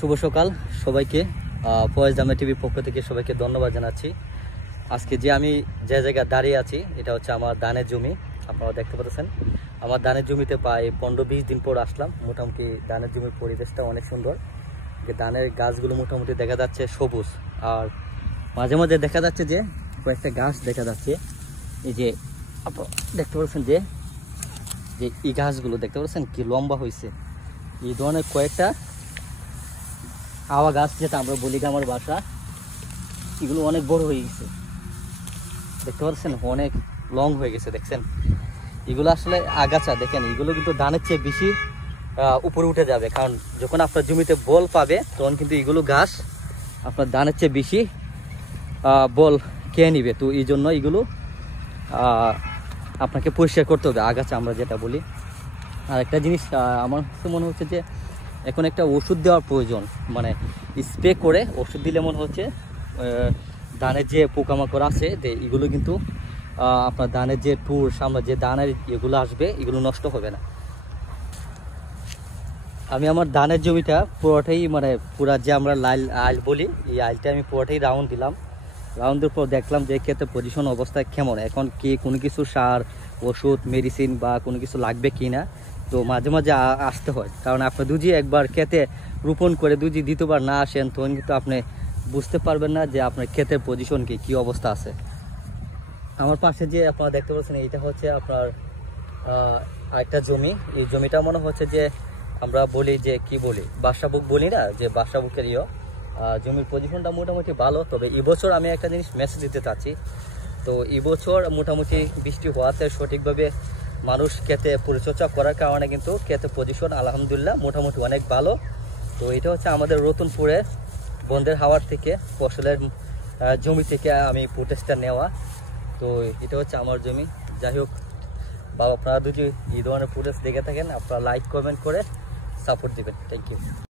শুভ সকাল সবাইকে। ফয়েজ জামে টিভির পক্ষ থেকে সবাইকে ধন্যবাদ জানাচ্ছি। আজকে যে আমি যে জায়গায় দাঁড়িয়ে আছি এটা হচ্ছে আমার ধানের জমি। আপনারা দেখতে পাচ্ছেন আমার ধানের জমিতে প্রায় 15-20 দিন পর আসলাম। মোটামুটি ধানের জমির পরিবেশটা অনেক সুন্দর, যে ধানের গাছগুলো মোটামুটি দেখা যাচ্ছে সবুজ, আর মাঝে মাঝে দেখা যাচ্ছে যে কয়েকটা গাছ দেখা যাচ্ছে। এই যে আপনারা দেখতে পাচ্ছেন যে এই গাছগুলো দেখতে পাচ্ছেন কি লম্বা হয়েছে। এই ধরনের কয়েকটা আওয়া গাছ, যেটা আমরা বলি আমার বাসা, এগুলো অনেক বড় হয়ে গেছে। দেখতে পাচ্ছেন অনেক লং হয়ে গেছে। দেখছেন এগুলো আসলে আগাছা, দেখেন এগুলো কিন্তু ধানের চেয়ে বেশি উপরে উঠে যাবে, কারণ যখন আপনার জমিতে বল পাবে তখন কিন্তু এগুলো গাছ আপনার ধানের চেয়ে বেশি বল খেয়ে নিবে। তো এই জন্য এগুলো আপনাকে পরিষ্কার করতে হবে, আগাছা আমরা যেটা বলি। আর একটা জিনিস আমার মনে হচ্ছে যে এখন একটা ওষুধ দেওয়ার প্রয়োজন, মানে স্প্রে করে ওষুধ দিলে মনে হচ্ছে ধানের যে পোকামাকড় আছে এগুলো কিন্তু আপনার ধানের যে টুর সামনে যে ধানের এগুলো আসবে এগুলো নষ্ট হবে না। আমি আমার ধানের জমিটা পুরোটাই মানে পুরা যে আমরা আইল বলি, এই আইলটা আমি পুরোটাই রাউন্ড দিলাম। রাউন্ডের পর দেখলাম যে ক্ষেতের পজিশন অবস্থা কেমন, এখন কি কোনো কিছু সার ওষুধ মেডিসিন বা কোনো কিছু লাগবে কি না। তো মাঝে মাঝে আসতে হয়, কারণ আপনি দুজি একবার ক্ষেতে রোপণ করে দুজি দ্বিতীয়বার না আসেন তখন কিন্তু আপনি বুঝতে পারবেন না যে আপনার ক্ষেতের পজিশন কি অবস্থা আছে। আমার পাশে যে আপনারা দেখতে পাচ্ছেন এটা হচ্ছে আপনার একটা জমি। এই জমিটা মনে হচ্ছে যে আমরা বলি যে কি বলি বাসাবুক বলি না, যে বাসাবুকের জমির পজিশনটা মোটামুটি ভালো। তবে এবছর আমি একটা জিনিস মেসেজ দিতে চাচ্ছি, তো এবছর মোটামুটি বৃষ্টি হওয়াতে সঠিকভাবে মানুষ ক্ষেতে পরিচর্যা করার কারণে কিন্তু ক্ষেতে পজিশন আলহামদুলিল্লাহ মোটামুটি অনেক ভালো। তো এটা হচ্ছে আমাদের রতনপুরে বন্দের হাওয়ার থেকে ফসলের জমি থেকে আমি ফুটেজটা নেওয়া। তো এটা হচ্ছে আমার জমি। যাই হোক বা আপনারা যদি এই ধরনের ফুটেজ দেখে থাকেন আপনারা লাইক কমেন্ট করে সাপোর্ট দিবেন। Thank you.